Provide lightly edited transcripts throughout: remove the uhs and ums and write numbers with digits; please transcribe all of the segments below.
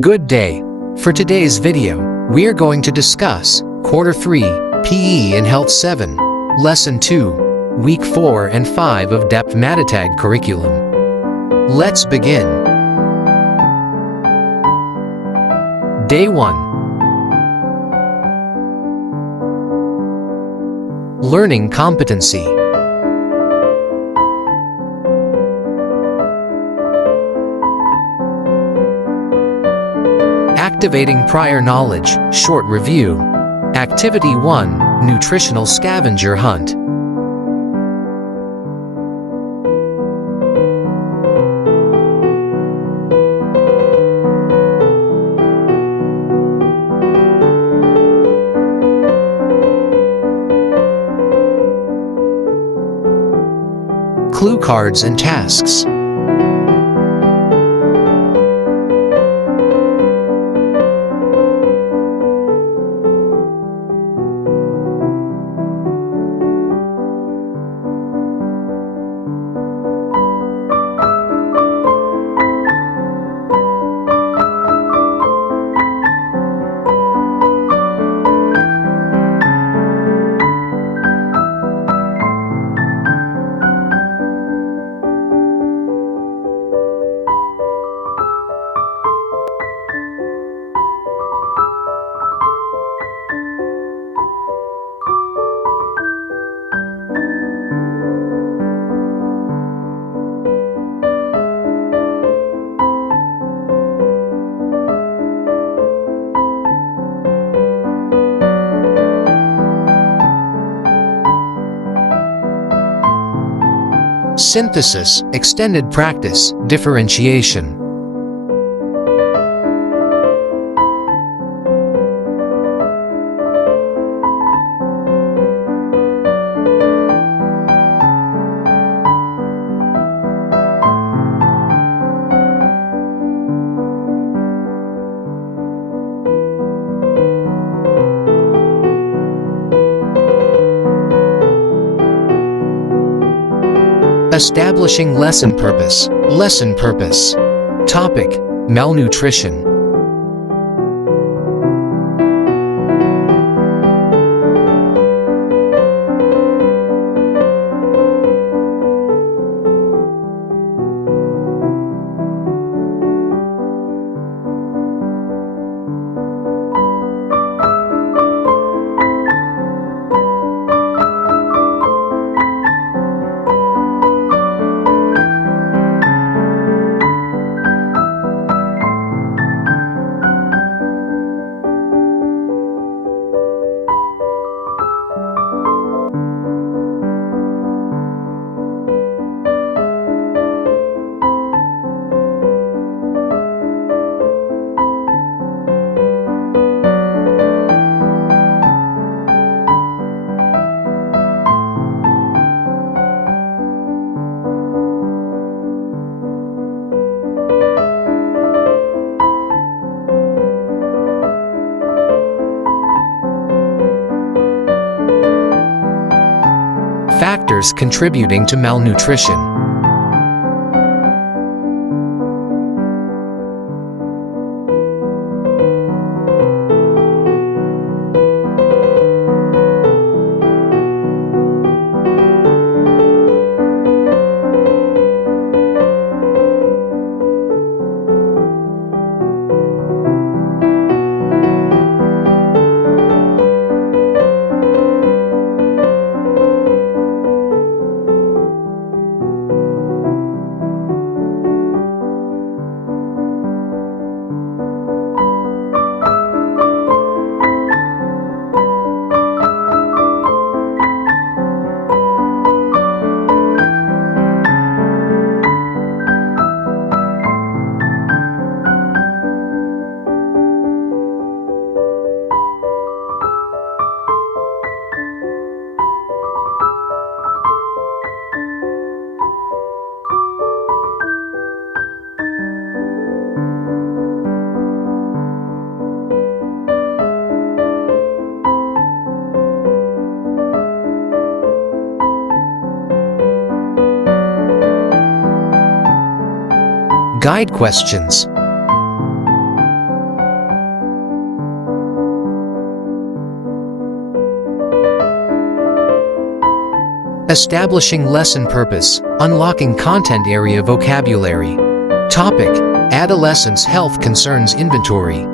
Good day. For today's video, we are going to discuss Quarter 3, PE and Health 7, Lesson 2, Week 4 and 5 of Deped Matatag curriculum. Let's begin. Day 1. Learning competency. Activating prior knowledge, short review. Activity 1, Nutritional Scavenger Hunt. Clue cards and tasks. Synthesis, extended practice, differentiation. Establishing lesson purpose. Lesson purpose. Topic: malnutrition. Factors contributing to malnutrition. Guide questions. Establishing lesson purpose, unlocking content area vocabulary. Topic: Adolescents Health Concerns Inventory.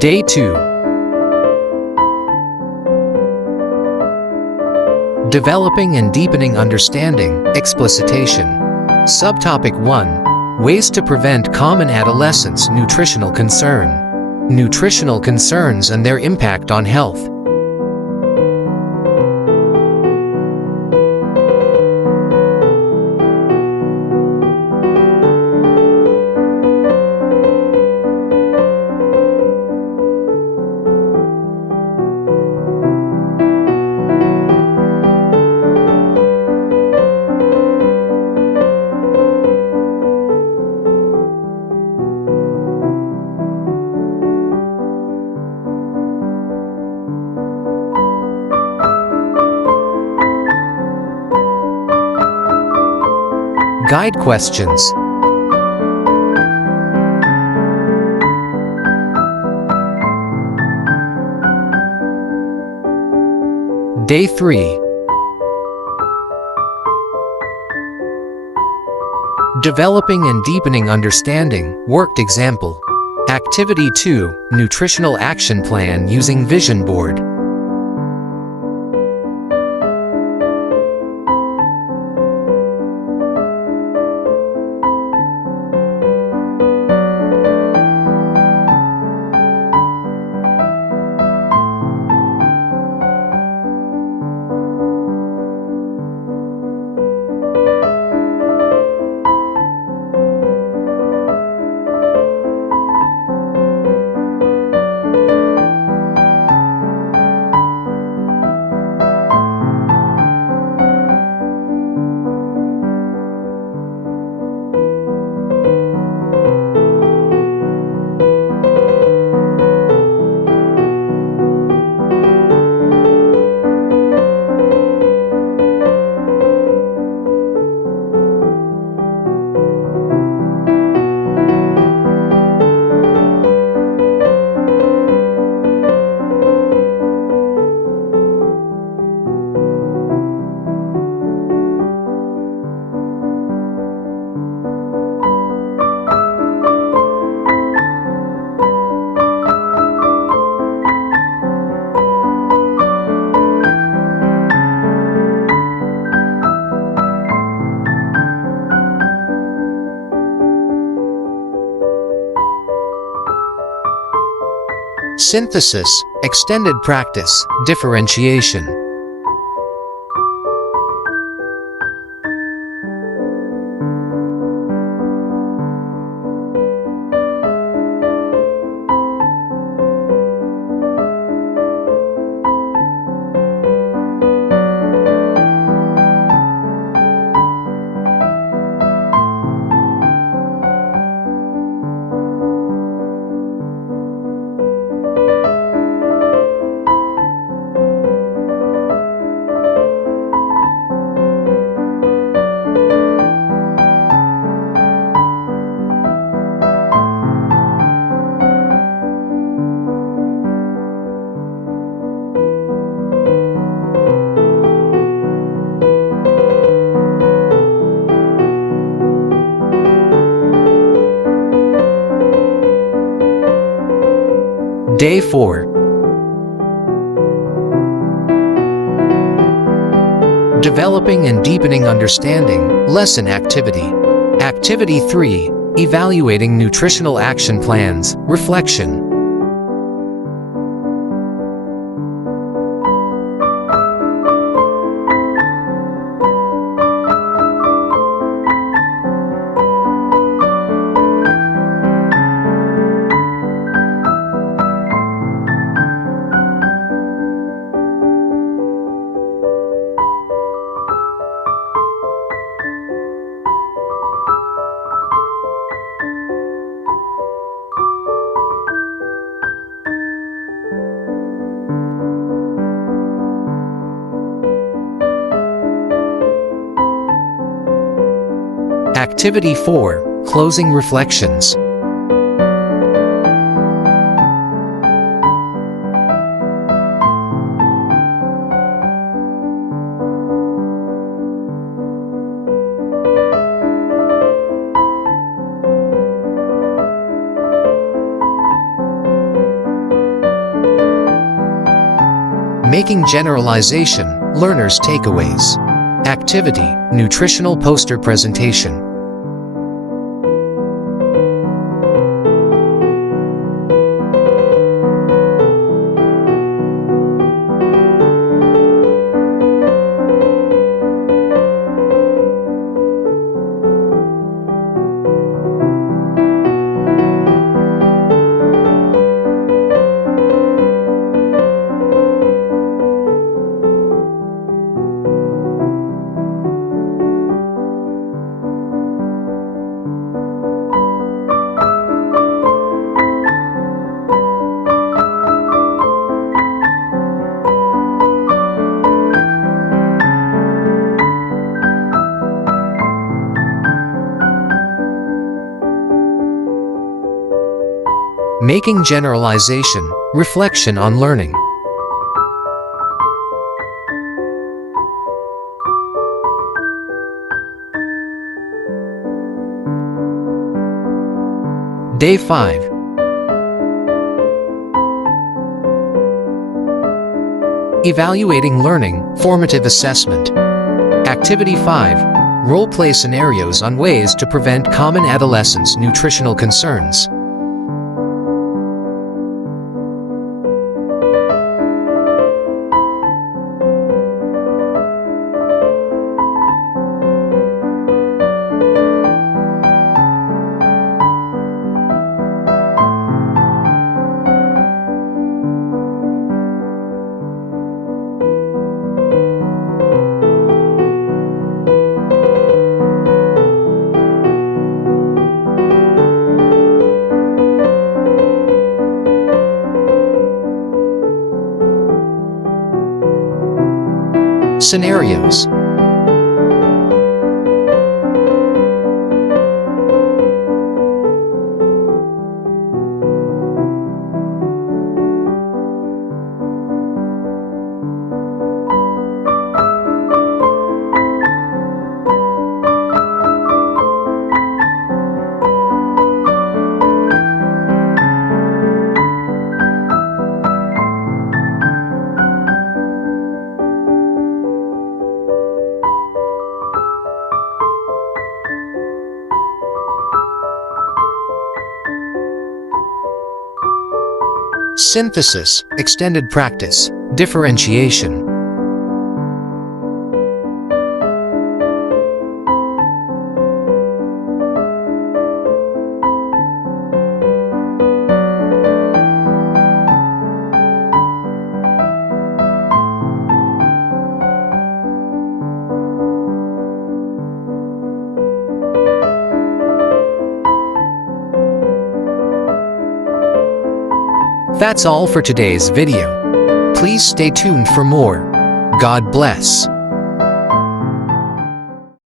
Day 2. Developing and deepening understanding, explicitation. Subtopic 1. Ways to prevent common adolescence nutritional concern. Nutritional concerns and their impact on health. Guide questions. Day 3. Developing and deepening understanding, worked example. Activity 2, Nutritional Action Plan using Vision Board. Synthesis, extended practice, differentiation. Day 4. Developing and deepening understanding, lesson activity. Activity 3, evaluating nutritional action plans, reflection. Activity 4, closing reflections. Making generalization, learners' takeaways. Activity, nutritional poster presentation. Making generalization, reflection on learning. Day 5. Evaluating learning, formative assessment. Activity 5. Role-play scenarios on ways to prevent common adolescence nutritional concerns. Scenarios. Synthesis, extended practice, differentiation. That's all for today's video. Please stay tuned for more. God bless.